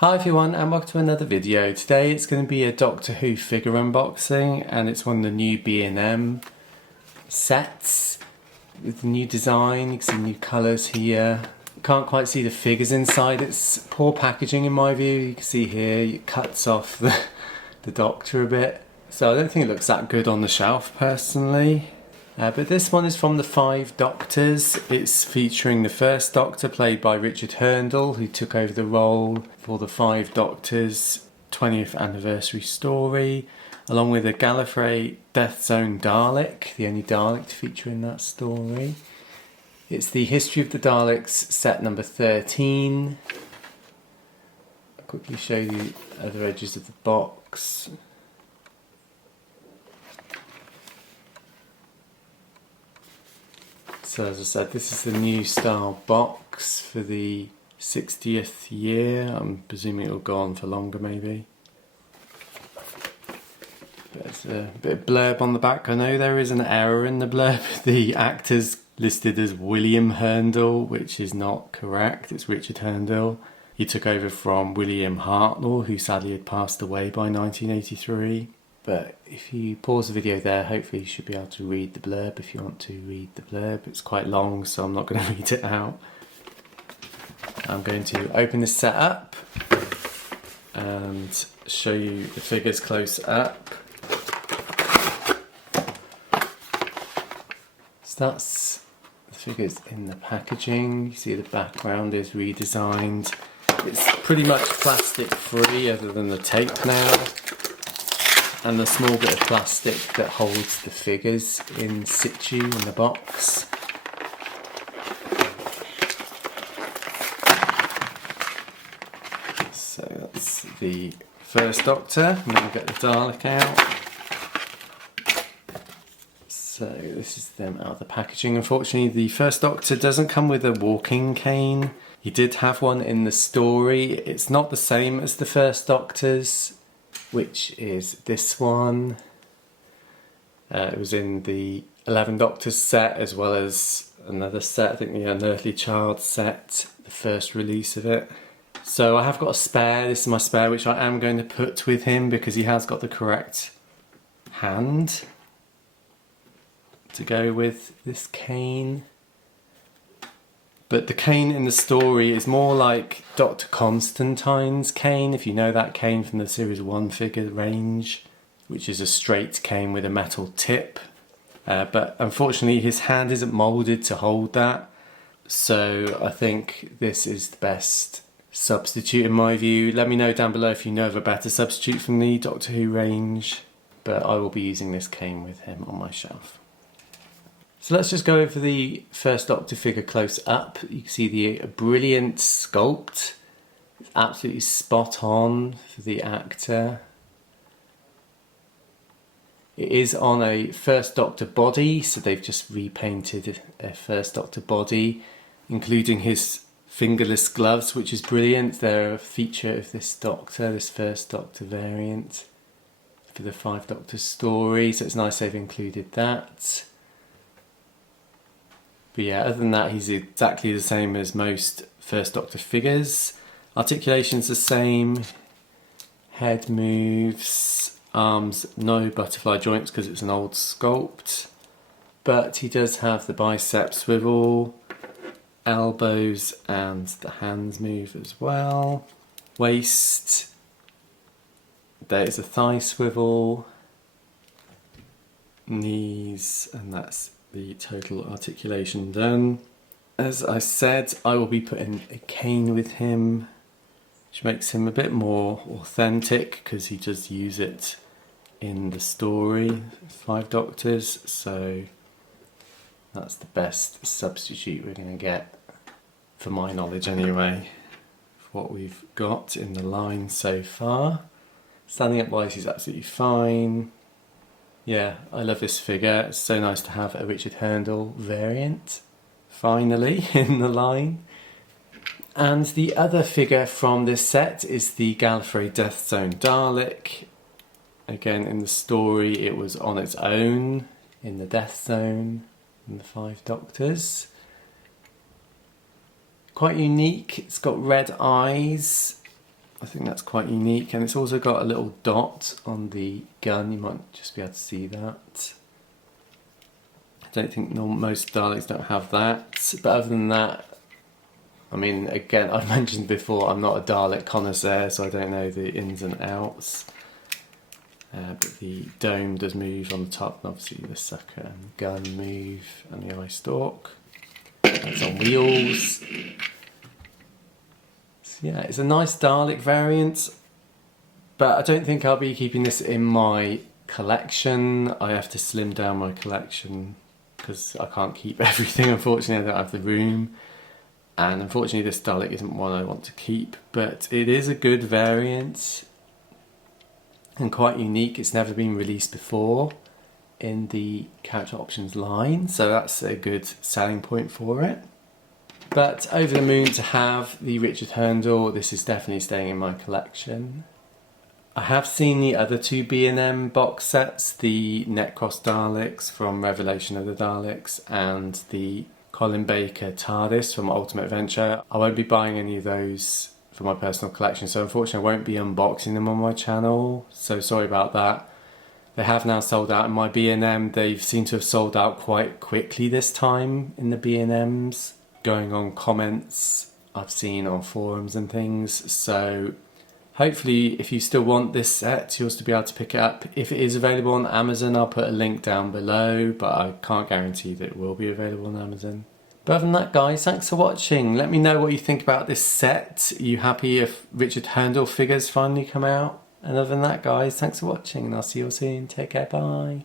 Hi everyone and welcome to another video. Today it's going to be a Doctor Who figure unboxing and it's one of the new B&M sets with the new design. You can see new colours here. Can't quite see the figures inside, it's poor packaging in my view. You can see here it cuts off the Doctor a bit. So I don't think it looks that good on the shelf personally. But this one is from the 5 Doctors. It's featuring the first Doctor played by Richard Hurndall, who took over the role for the 5 Doctors 20th anniversary story, along with a Gallifrey Death Zone Dalek, the only Dalek to feature in that story. It's the History of the Daleks set number 13. I'll quickly show you the other edges of the box. So as I said, this is the new style box for the 60th year. I'm presuming it'll go on for longer maybe. There's a bit of blurb on the back. I know there is an error in the blurb. The actor's listed as William Hurndall, which is not correct. It's Richard Hurndall. He took over from William Hartnell, who sadly had passed away by 1983. But if you pause the video there, hopefully you should be able to read the blurb if you want to read the blurb. It's quite long, so I'm not going to read it out. I'm going to open this set up and show you the figures close up. So that's the figures in the packaging. You see the background is redesigned. It's pretty much plastic free other than the tape now. And the small bit of plastic that holds the figures in situ in the box. So that's the first Doctor, and then we'll get the Dalek out. So this is them out of the packaging. Unfortunately, the first Doctor doesn't come with a walking cane. He did have one in the story. It's not the same as the first Doctor's, which is this one. It was in the 11 Doctors set as well as another set, I think the Unearthly Child set, the first release of it. So I have got a spare, this is my spare, which I am going to put with him because he has got the correct hand to go with this cane. But the cane in the story is more like Dr. Constantine's cane, if you know that cane from the Series 1 figure range, which is a straight cane with a metal tip. But unfortunately his hand isn't moulded to hold that, so I think this is the best substitute in my view. Let me know down below if you know of a better substitute from the Doctor Who range, but I will be using this cane with him on my shelf. So let's just go over the first Doctor figure close up. You can see the brilliant sculpt. It's absolutely spot on for the actor. It is on a first Doctor body, so they've just repainted a first Doctor body, including his fingerless gloves, which is brilliant. They're a feature of this Doctor, this first Doctor variant for the 5 Doctors story, so it's nice they've included that. But yeah, other than that, he's exactly the same as most First Doctor figures. Articulation's the same. Head moves. Arms, no butterfly joints because it's an old sculpt. But he does have the bicep swivel. Elbows and the hands move as well. Waist. There's a thigh swivel. Knees, and that's the total articulation done. As I said, I will be putting a cane with him, which makes him a bit more authentic because he does use it in the story, 5 Doctors, so that's the best substitute we're going to get, for my knowledge anyway, for what we've got in the line so far. Standing up wise he's absolutely fine. Yeah, I love this figure. It's so nice to have a Richard Hurndall variant, finally, in the line. And the other figure from this set is the Gallifrey Death Zone Dalek. Again, in the story it was on its own in the Death Zone in the 5 Doctors. Quite unique, it's got red eyes I think that's quite unique, and it's also got a little dot on the gun. You might just be able to see that. I don't think most Daleks don't have that, but other than that, I mean, again, I've mentioned before, I'm not a Dalek connoisseur, so I don't know the ins and outs. But the dome does move on the top, and obviously the sucker and gun move, and the eye stalk. It's on wheels. So yeah, it's a nice Dalek variant, but I don't think I'll be keeping this in my collection. I have to slim down my collection because I can't keep everything, unfortunately. I don't have the room. And unfortunately this Dalek isn't one I want to keep, but it is a good variant and quite unique. It's never been released before in the character options line, so that's a good selling point for it. But over the moon to have the Richard Hurndall. This is definitely staying in my collection. I have seen the other two B&M box sets, the Netcross Daleks from Revelation of the Daleks and the Colin Baker TARDIS from Ultimate Adventure. I won't be buying any of those for my personal collection, so unfortunately I won't be unboxing them on my channel, so sorry about that. They have now sold out in my B&M. They seem to have sold out quite quickly this time in the B&Ms, going on comments I've seen on forums and things, so hopefully if you still want this set you'll still be able to pick it up. If it is available on Amazon I'll put a link down below, but I can't guarantee that it will be available on Amazon. But other than that guys, thanks for watching. Let me know what you think about this set. Are you happy if Richard Hurndall figures finally come out? And other than that guys, thanks for watching and I'll see you all soon. Take care, bye.